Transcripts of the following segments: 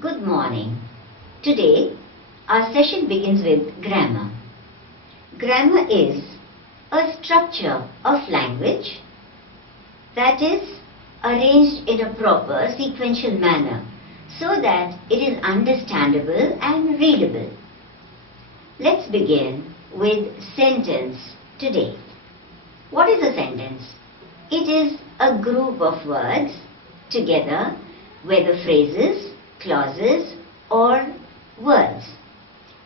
Good morning. Today, our session begins with grammar. Grammar is a structure of language that is arranged in a proper sequential manner so that it is understandable and readable. Let's begin with sentence today. What is a sentence? It is a group of words together, whether phrases, clauses or words.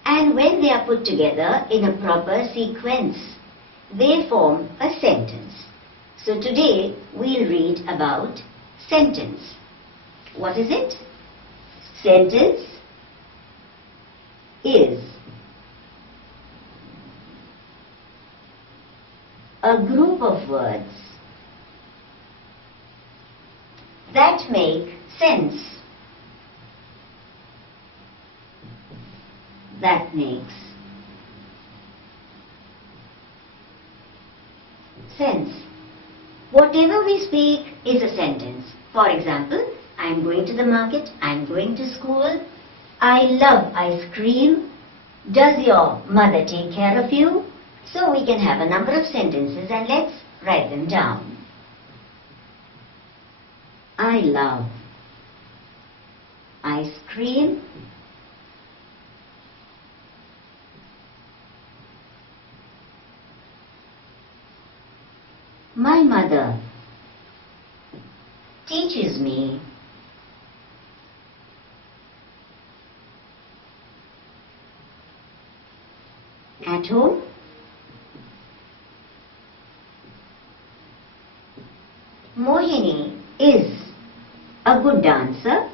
And when they are put together in a proper sequence, they form a sentence. So today we'll read about sentence. What is it? Sentence is a group of words that make sense. That makes sense. Whatever we speak is a sentence. For example, I am going to the market, I am going to school, I love ice cream, does your mother take care of you? So we can have a number of sentences and let's write them down. I love ice cream. My mother teaches me at home. Mohini is a good dancer.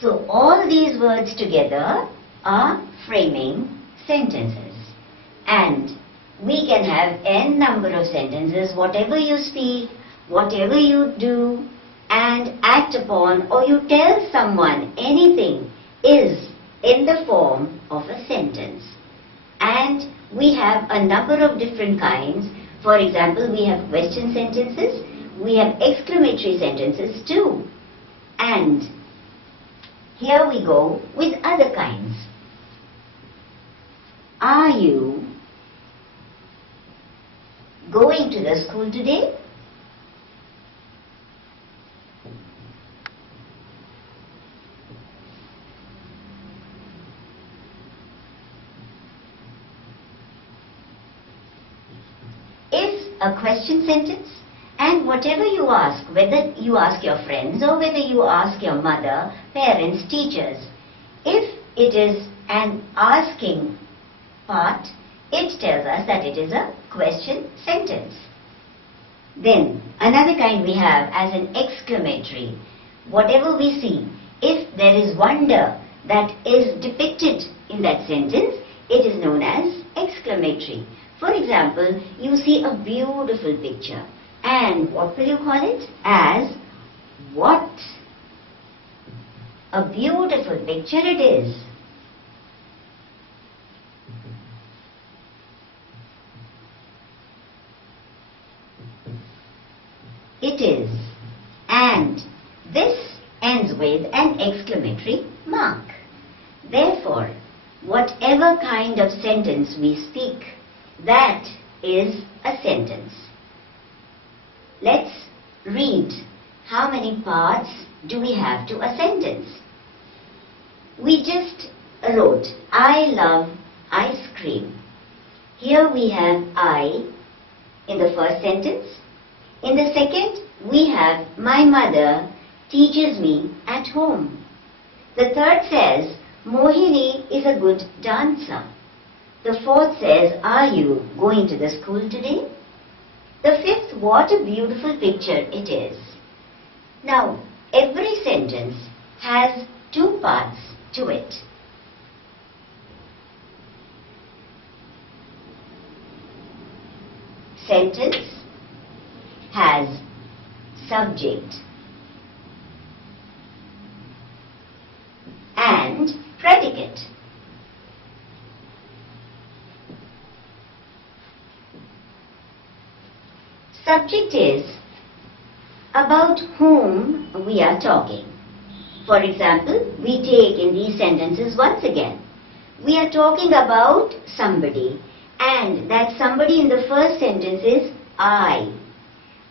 So all these words together are framing sentences. And we can have n number of sentences, whatever you speak, whatever you do and act upon, or you tell someone anything is in the form of a sentence. And we have a number of different kinds. For example, we have question sentences, we have exclamatory sentences too. And here we go with other kinds. Are you going to the school today? Is a question sentence, and whatever you ask, whether you ask your friends or whether you ask your mother, parents, teachers, if it is an asking part, it tells us that it is a question sentence. Then another kind we have as an exclamatory. Whatever we see, if there is wonder that is depicted in that sentence, it is known as exclamatory. For example, you see a beautiful picture. And what will you call it? As what a beautiful picture it is. It is. And this ends with an exclamatory mark. Therefore, whatever kind of sentence we speak, that is a sentence. Let's read how many parts do we have to a sentence. We just wrote, I love ice cream. Here we have I in the first sentence. In the second, we have my mother teaches me at home. The third says, Mohini is a good dancer. The fourth says, are you going to the school today? The fifth, what a beautiful picture it is. Now, every sentence has two parts to it. Sentence has subject and predicate. Subject is about whom we are talking. For example, we take in these sentences once again. We are talking about somebody, and that somebody in the first sentence is I.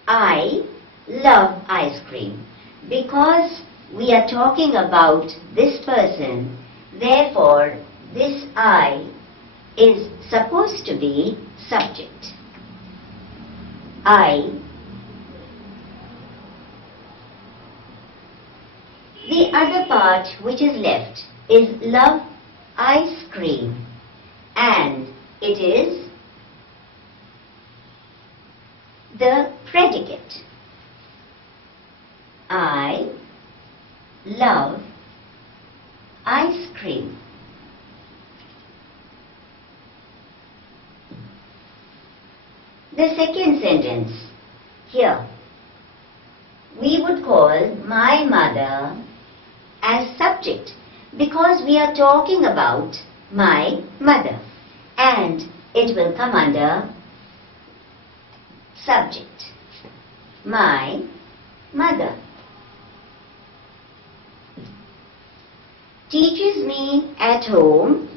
I love ice cream. Because we are talking about this person, therefore this I is supposed to be subject. I. The other part which is left is love ice cream, and it is the predicate. I love ice cream. The second sentence here, we would call my mother as subject because we are talking about my mother, and it will come under subject. My mother. Teaches me at home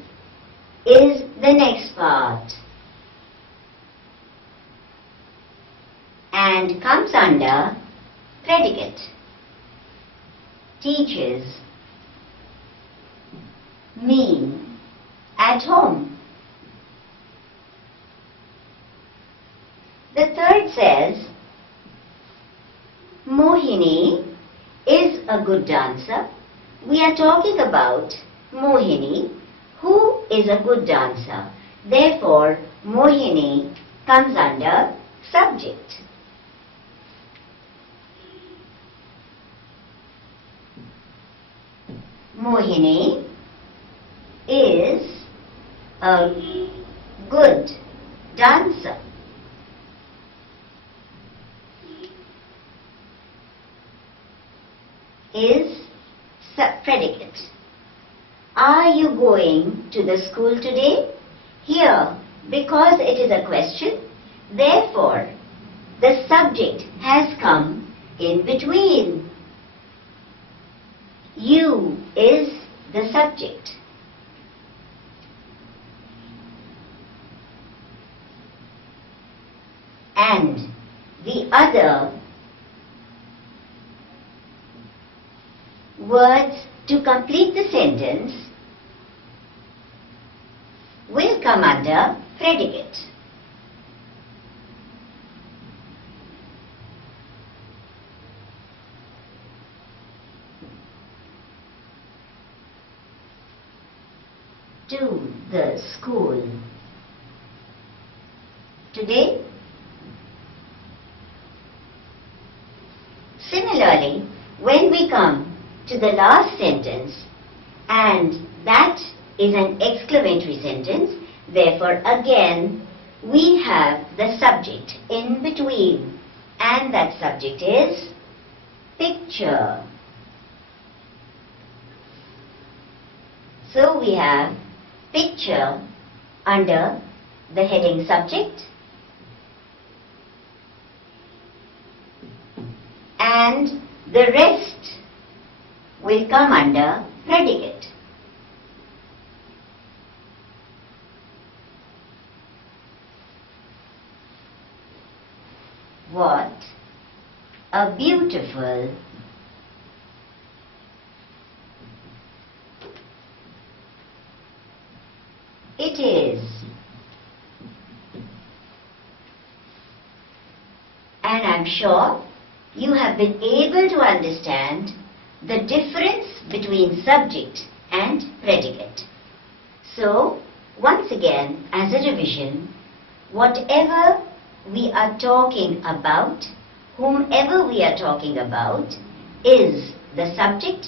is the next part and comes under predicate. Teaches me at home. The third says, Mohini is a good dancer. We are talking about Mohini, who is a good dancer. Therefore, Mohini comes under subject. Mohini is a good dancer. Is predicate. Are you going to the school today? Here, because it is a question, therefore, the subject has come in between. You is the subject. And the other words to complete the sentence will come under predicate. To the school today. Similarly, when we come to the last sentence, and that is an exclamatory sentence, therefore again we have the subject in between, and that subject is picture. So we have picture under the heading subject, and the rest will come under predicate. What a beautiful it is. And I'm sure you have been able to understand the difference between subject and predicate. So, once again, as a revision, whatever we are talking about, whomever we are talking about, is the subject,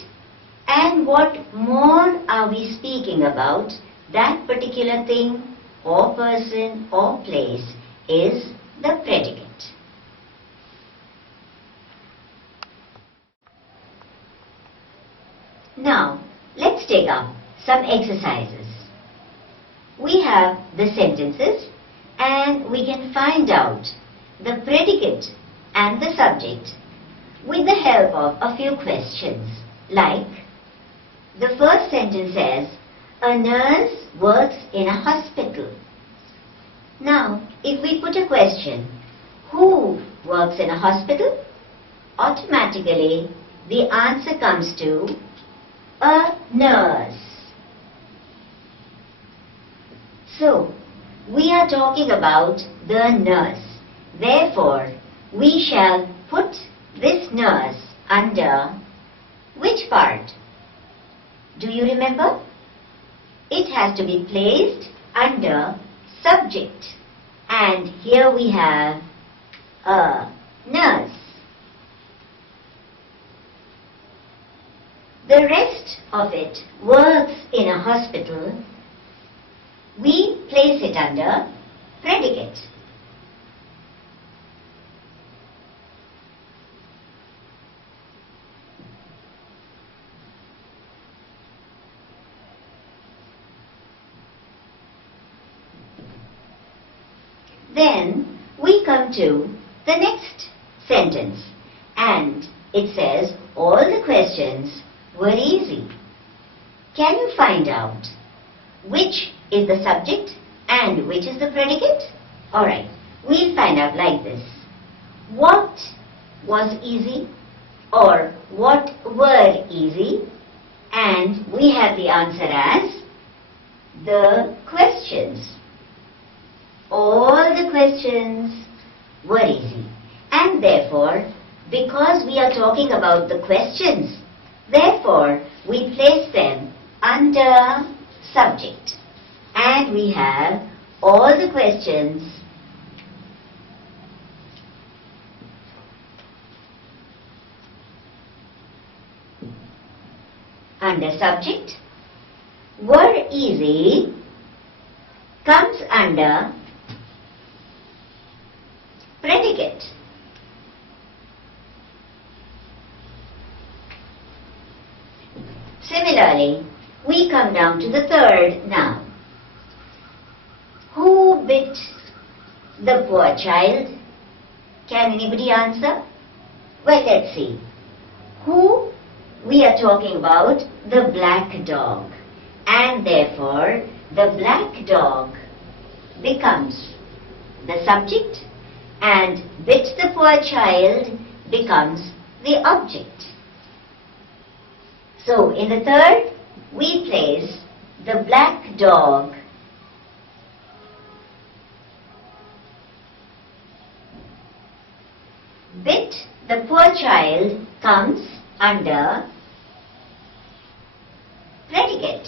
and what more are we speaking about, that particular thing or person or place is the predicate. Now, let's take up some exercises. We have the sentences, and we can find out the predicate and the subject with the help of a few questions. Like, the first sentence says, a nurse works in a hospital. Now, if we put a question, who works in a hospital? Automatically, the answer comes to a nurse. So, we are talking about the nurse. Therefore, we shall put this nurse under which part? Do you remember? It has to be placed under subject. And here we have a nurse. The rest of it works in a hospital. We place it under predicate. Then we come to the next sentence, and it says all the questions were easy. Can you find out which is the subject and which is the predicate? Alright, we'll find out like this. What was easy or what were easy? And we have the answer as the questions. All the questions were easy. And therefore, because we are talking about the questions, therefore, we place them under subject. And we have all the questions under subject. Were easy comes under predicate. Similarly, we come down to the third now. Who bit the poor child? Can anybody answer? Well, let's see. Who? We are talking about the black dog. And therefore, the black dog becomes the subject and bit the poor child becomes the object. So, in the third, we place the black dog bit the poor child comes under predicate.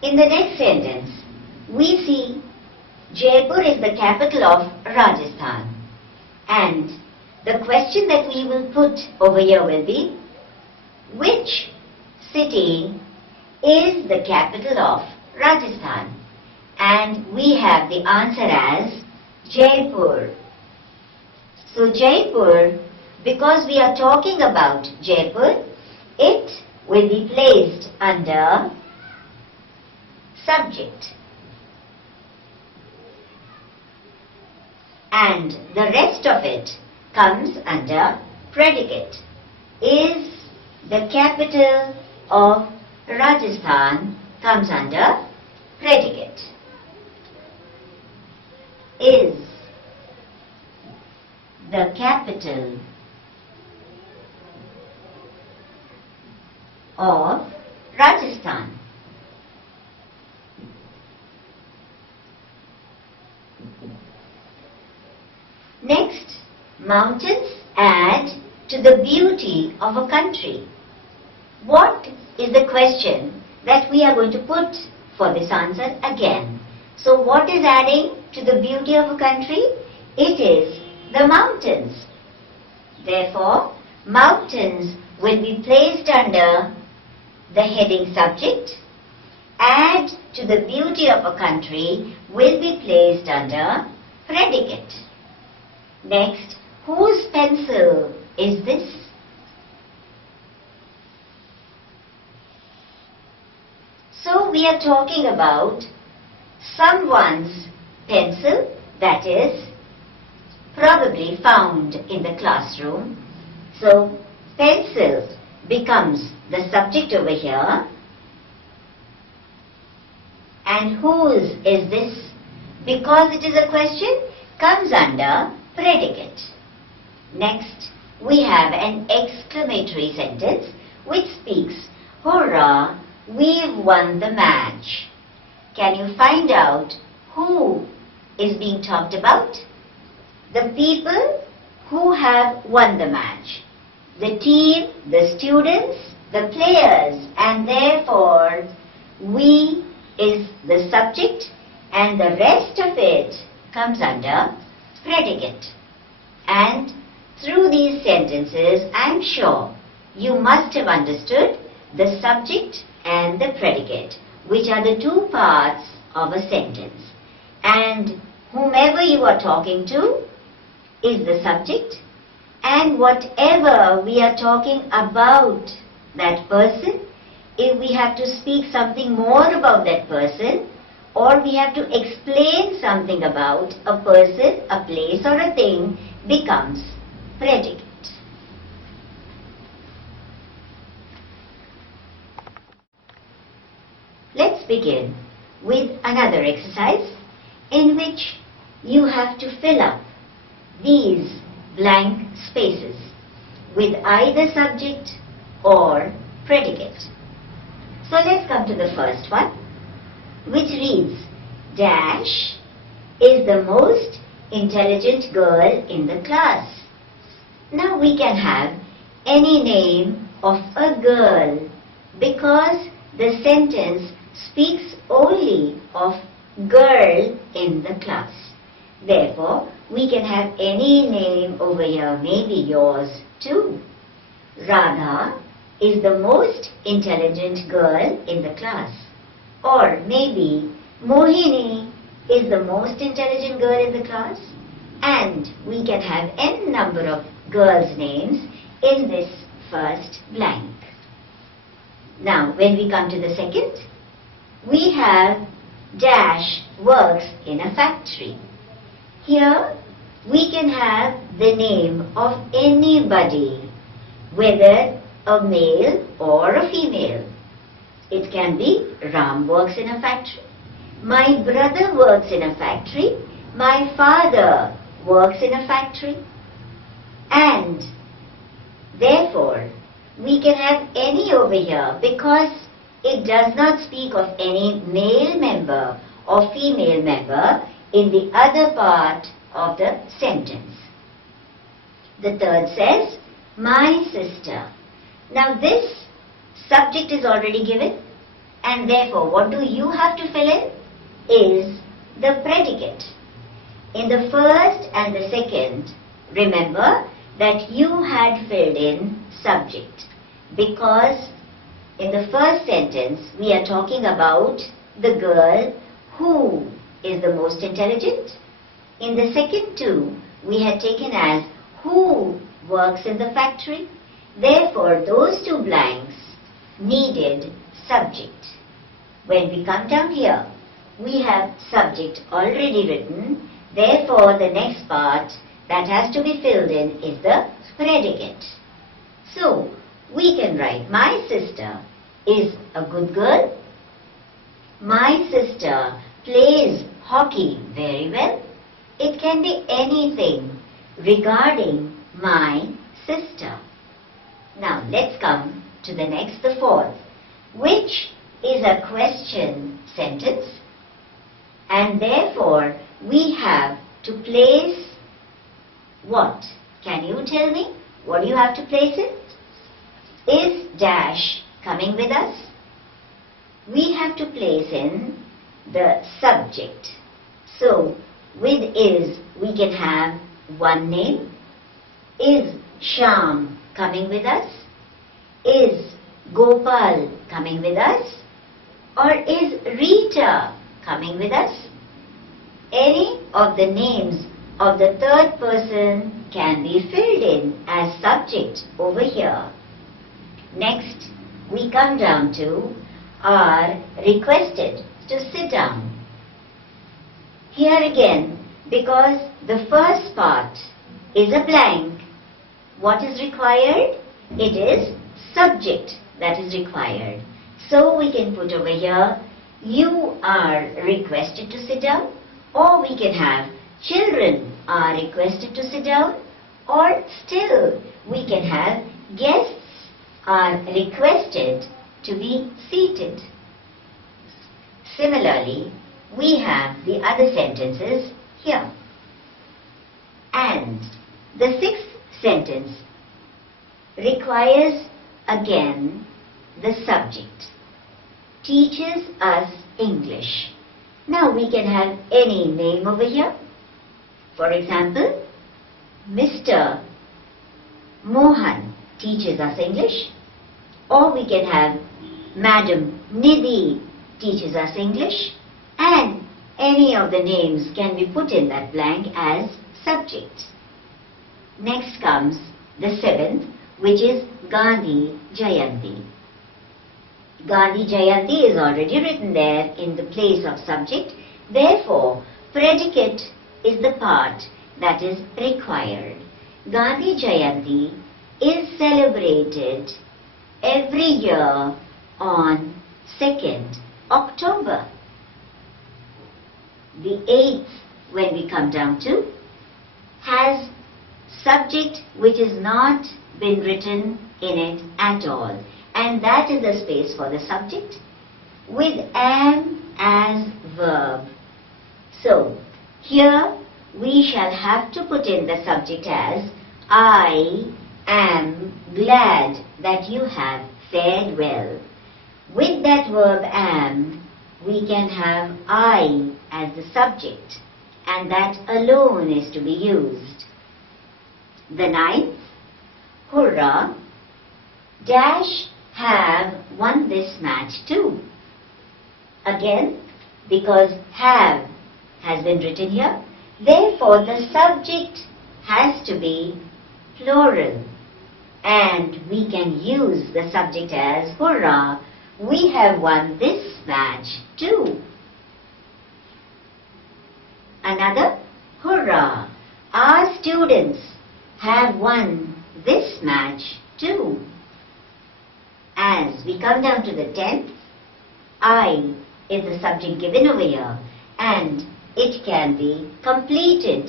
In the next sentence, we see Jaipur is the capital of Rajasthan. And the question that we will put over here will be, which city is the capital of Rajasthan? And we have the answer as Jaipur. So Jaipur, because we are talking about Jaipur, it will be placed under subject. And the rest of it comes under predicate. Is the capital of Rajasthan comes under predicate. Is the capital of Rajasthan. Next, mountains add to the beauty of a country. What is the question that we are going to put for this answer again? So what is adding to the beauty of a country? It is the mountains. Therefore, mountains will be placed under the heading subject. Add to the beauty of a country will be placed under predicate. Next, whose pencil is this? we are talking about someone's pencil that is probably found in the classroom. So, pencil becomes the subject over here. And whose is this? Because it is a question, comes under predicate. Next, we have an exclamatory sentence which speaks, "Hurrah, we've won the match." Can you find out who is being talked about? The people who have won the match. The team, the students, the players, and therefore we is the subject and the rest of it comes under predicate. And through these sentences, I'm sure you must have understood the subject and the predicate, which are the two parts of a sentence. And whomever you are talking to is the subject, and whatever we are talking about that person, if we have to speak something more about that person, or we have to explain something about a person, a place or a thing, becomes predicate. Let's begin with another exercise in which you have to fill up these blank spaces with either subject or predicate. So let's come to the first one, which reads, Dash is the most intelligent girl in the class. Now we can have any name of a girl because the sentence speaks only of girl in the class. Therefore, we can have any name over here, maybe yours too. Radha is the most intelligent girl in the class. Or maybe Mohini is the most intelligent girl in the class. And we can have n number of girls' names in this first blank. Now, when we come to the second, we have Dash works in a factory. Here, we can have the name of anybody, whether a male or a female. It can be Ram works in a factory, my brother works in a factory, my father works in a factory. And therefore, we can have any over here because it does not speak of any male member or female member in the other part of the sentence. The third says, my sister. Now this subject is already given, and therefore what do you have to fill in? Is the predicate. In the first and the second, remember that you had filled in subject, because in the first sentence we are talking about the girl who is the most intelligent. In the second two, we had taken as who works in the factory. Therefore, those two blanks needed subject. When we come down here, we have subject already written. Therefore, the next part that has to be filled in is the predicate. So, we can write, my sister is a good girl. My sister plays hockey very well. It can be anything regarding my sister. Now let's come to the next, the fourth, which is a question sentence, and therefore we have to place what? Can you tell me? What do you have to place it? Is Dash coming with us? We have to place in the subject. So, with is, we can have one name. Is Shyam coming with us? Is Gopal coming with us? Or is Rita coming with us? Any of the names of the third person can be filled in as subject over here. Next, we come down to are requested to sit down. Here again, because the first part is a blank, what is required? It is subject that is required. So we can put over here, you are requested to sit down, or we can have children are requested to sit down, or still we can have guests are requested to be seated. Similarly, we have the other sentences here. And the sixth sentence requires again the subject. Teaches us English. Now we can have any name over here. For example, Mr. Mohan teaches us English. Or we can have Madam Nidhi teaches us English. And any of the names can be put in that blank as subject. Next comes the seventh, which is Gandhi Jayanti. Gandhi Jayanti is already written there in the place of subject. Therefore, predicate is the part that is required. Gandhi Jayanti is celebrated every year on 2nd October. The 8th, when we come down to, has subject which has not been written in it at all. And that is the space for the subject with am as verb. So, here we shall have to put in the subject as I am glad that you have fared well. With that verb am, we can have I as the subject, and that alone is to be used. The ninth, hurrah, dash have won this match too. Again, because have has been written here, therefore the subject has to be plural. And we can use the subject as hurrah, we have won this match too. Another, hurrah, our students have won this match too. As we come down to the 10th, I is the subject given over here, and it can be completed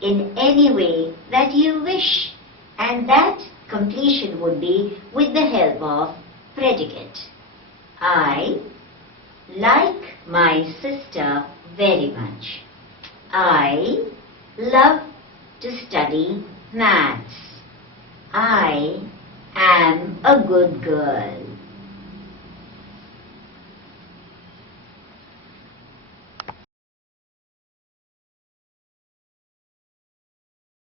in any way that you wish, and that completion would be with the help of predicate. I like my sister very much. I love to study maths. I am a good girl.